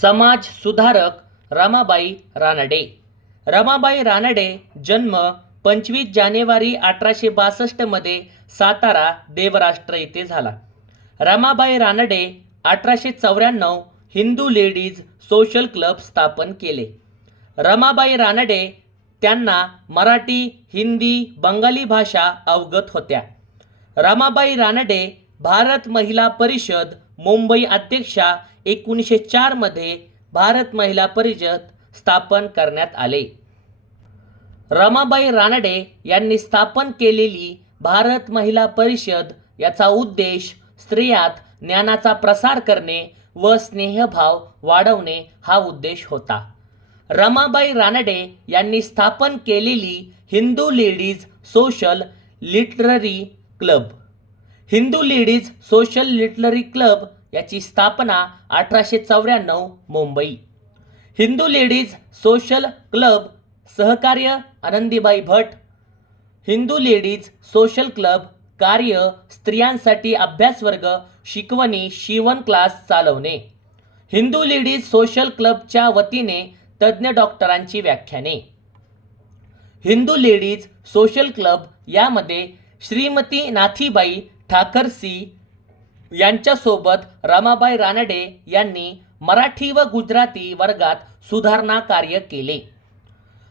समाज सुधारक रमाबाई रानडे. रमाबाई रानडे जन्म 25 जानेवारी 1862 मध्ये सातारा देवराष्ट्र येथे झाला. Ramabai Ranade 1894 Hindu ladies social club स्थापन केले. रमाबाई रानडे त्यांना मराठी, हिंदी, बंगाली भाषा अवगत होत्या. रमाबाई रानडे भारत महिला परिषद मुंबई अध्यक्षा 1904 मध्ये भारत महिला परिषद स्थापन करण्यात आले. रमाबाई रानडे यांनी स्थापन केलेली भारत महिला परिषद याचा उद्देश स्त्रियात ज्ञानाचा प्रसार करणे व स्नेहभाव वाढवणे हा उद्देश होता. रमाबाई रानडे यांनी स्थापन केलेली Hindu ladies social literary club. Hindu ladies social literary club याची स्थापना 1894 Mumbai. Hindu ladies social club सहकार्य आनंदीबाई भट. हिंदू लेडीज सोशल क्लब कार्य स्त्रियांसाठी अभ्यासवर्ग, शिकवणी, शिवण क्लास चालवणे. हिंदू लेडीज सोशल क्लबच्या वतीने तज्ज्ञ डॉक्टरांची व्याख्याने. हिंदू लेडीज सोशल क्लब यामध्ये श्रीमती नाथीबाई ठाकरसी यांच्यासोबत रमाबाई रानडे यांनी मराठी व गुजराती वर्गात सुधारणा कार्य केले.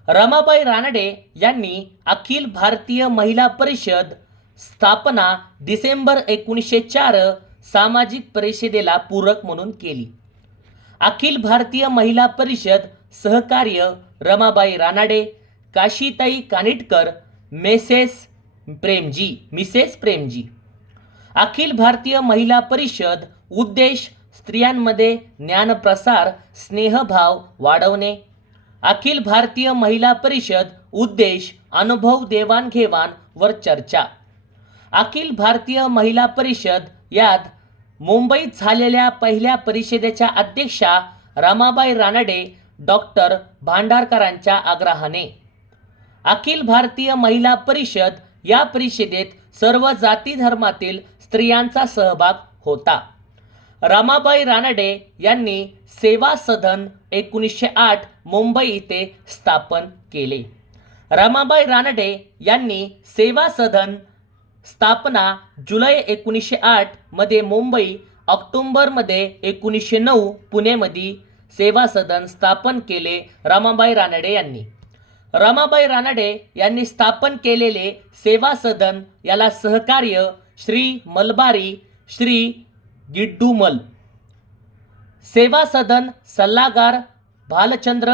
रमाबाई रानडे यांनी अखिल भारतीय महिला परिषद स्थापना डिसेंबर 1904 सामाजिक परिषदेला पूरक म्हणून केली. अखिल भारतीय महिला परिषद सहकार्य रमाबाई रानडे, काशीताई कानिटकर, मिसेस प्रेमजी. अखिल भारतीय महिला परिषद उद्देश स्त्रियांमध्ये ज्ञानप्रसार, स्नेहभाव वाढवणे. अखिल भारतीय महिला परिषद उद्देश अनुभव देवाणघेवाण वर चर्चा. अखिल भारतीय महिला परिषद यात मुंबईत झालेल्या पहिल्या परिषदेच्या अध्यक्षा रमाबाई रानडे डॉक्टर भांडारकरांच्या आग्रहाने. अखिल भारतीय महिला परिषद या परिषदेत सर्व जाती धर्मातील स्त्रियांचा सहभाग होता. रमाबाई रानडे यांनी सेवा सदन 1908 मुंबई येथे स्थापन केले. रमाबाई रानडे यांनी सेवा सदन स्थापना जुलै 1908 मध्ये मुंबई, ऑक्टोबरमध्ये 1909 पुणेमध्ये सेवा सदन स्थापन केले. रमाबाई रानडे यांनी स्थापन केलेले सेवा सदन याला सहकार्य श्री मलबारी, श्री गिड्डूमल. सेवा सदन सल्लागार भालचंद्र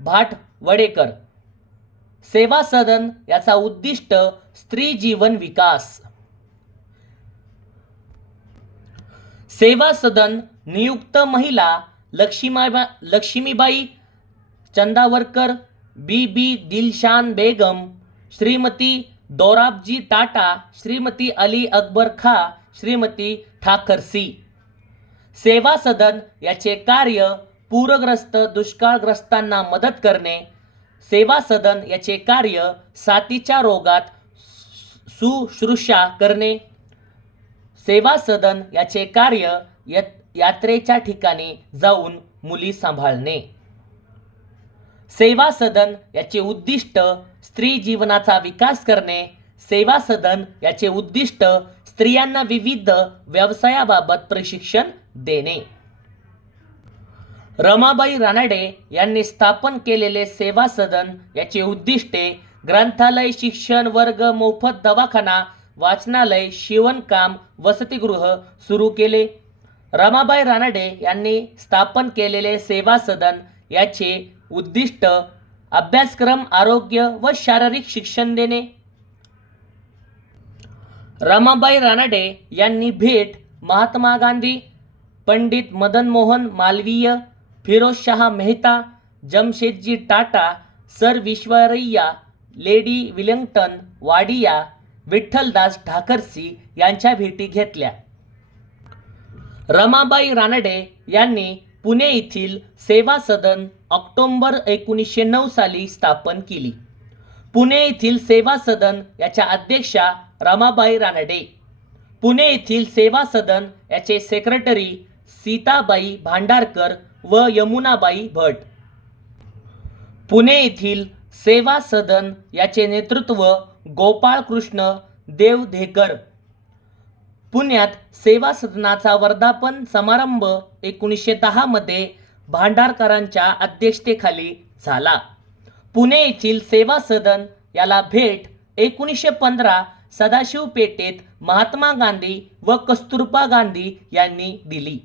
भाटवडेकर. सेवा सदन याचा उद्दिष्ट स्त्री जीवन विकास. सेवा सदन नियुक्त महिला लक्ष्मीबाई चंदावरकर, बीबी दिलशान बेगम, श्रीमती दोराबजी टाटा, श्रीमती अली अकबर खा, श्रीमती ठाकरसी. सेवा सदन याचे कार्य पूरग्रस्त दुष्काळग्रस्तांना मदत करणे. सेवा सदन याचे कार्य साथीच्या रोगात शुश्रूषा करणे. सेवा सदन याचे कार्य यात्रेच्या ठिकाणी जाऊन मुली सांभाळणे. सेवा सदन याचे उद्दिष्ट स्त्री जीवनाचा विकास करणे. सेवा सदन याचे उद्दिष्ट स्त्रियांना विविध व्यवसायाबाबत प्रशिक्षण देणे. रमाबाई रानडे यांनी स्थापन केलेले सेवा सदन याचे उद्दिष्टे ग्रंथालय, शिक्षण वर्ग, मोफत दवाखाना, वाचनालय, शिवणकाम, वसतिगृह सुरू केले. रमाबाई रानडे यांनी स्थापन केलेले सेवा सदन याचे उद्दिष्ट अभ्यासक्रम, आरोग्य व शारीरिक शिक्षण देणे. रमाबाई रानडे यांनी भेट Mahatma Gandhi, Pandit Madan Mohan Malaviya, Pherozeshah Mehta, Jamsetji Tata, Sir Visvesvaraya, Lady Willingdon Wadia, Vithaldas Thackersey यांच्या भेटी घेतल्या. रमाबाई रानडे यांनी पुणे येथील सेवा सदन ऑक्टोबर 1909 साली स्थापन केली. पुणे येथील सेवा सदन याच्या अध्यक्षा रमाबाई रानडे. पुणे येथील सेवा सदन याचे सेक्रेटरी सीताबाई भांडारकर व यमुनाबाई भट. पुणे येथील सेवा सदन याचे नेतृत्व गोपाळकृष्ण देवधेकर. पुण्यात सेवा सदनाचा वर्धापन समारंभ 1910 मध्ये भांडारकरांच्या अध्यक्षतेखाली झाला. पुणे येथील सेवा सदन याला भेट 1915 सदाशिव पेठेत महात्मा गांधी व कस्तुरबा गांधी यांनी दिली.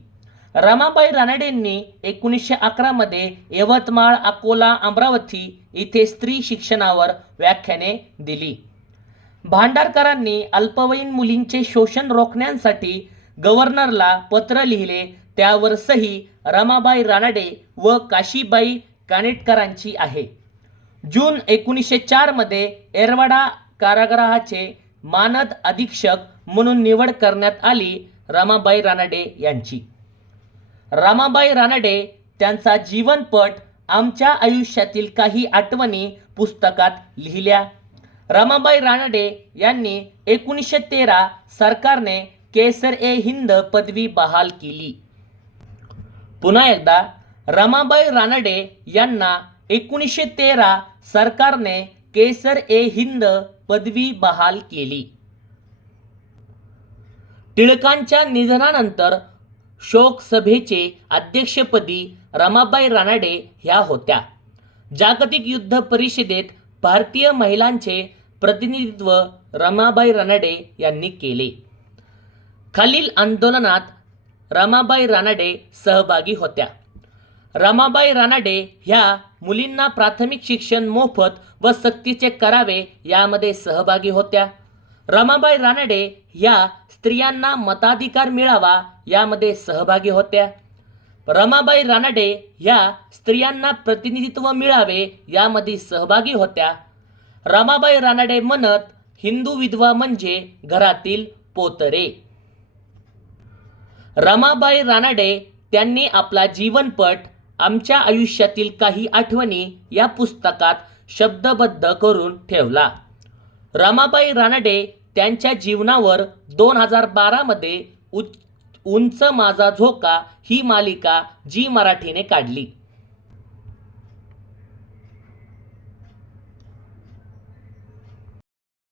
रमाबाई रानडेंनी 1911 मध्ये यवतमाळ, अकोला, अमरावती इथे स्त्री शिक्षणावर व्याख्याने दिली. भांडारकरांनी अल्पवयीन मुलींचे शोषण रोखण्यासाठी गव्हर्नरला पत्र लिहिले. त्यावर सही रमाबाई रानडे व काशीबाई कानेटकरांची आहे. जून 1904 मध्ये एरवाडा कारागृहाचे मानद अधीक्षक म्हणून निवड करण्यात आली रमाबाई रानडे यांची. रमाबाई रानडे त्यांचा जीवनपट आमच्या आयुष्यातील काही आठवणी पुस्तकात लिहिल्या. रमाबाई रानडे यांनी 1913 सरकारने केसर-ए-हिंद पदवी बहाल केली. पुन्हा एकदा रमाबाई रानडे यांना 1913 सरकारने केसर-ए-हिंद पदवी बहाल केली. टिळकांच्या निधनानंतर शोक सभेचे अध्यक्षपदी रमाबाई रानडे ह्या होत्या. जागतिक युद्ध परिषदेत भारतीय महिलांचे प्रतिनिधित्व रमाबाई रानडे यांनी केले. खालील आंदोलनात रमाबाई रानडे सहभागी होत्या. रमाबाई रानडे ह्या मुलींना प्राथमिक शिक्षण मोफत व सक्तीचे करावे यामध्ये सहभागी होत्या. रमाबाई रानडे ह्या स्त्रियांना मताधिकार मिळावा यामध्ये सहभागी होत्या. रमाबाई रानडे ह्या स्त्रियांना प्रतिनिधित्व मिळावे यामध्ये सहभागी होत्या. रमाबाई रानडे म्हणत, हिंदू विधवा म्हणजे घरातील पोतरे. रमाबाई रानडे त्यांनी आपला जीवनपट आमच्या आयुष्यातील काही आठवणी या पुस्तकात शब्दबद्ध करून ठेवला. रमाबाई रानडे त्यांच्या जीवनावर 2012 मध्ये उंच माझा झोका ही मालिका जी मराठीने काढली.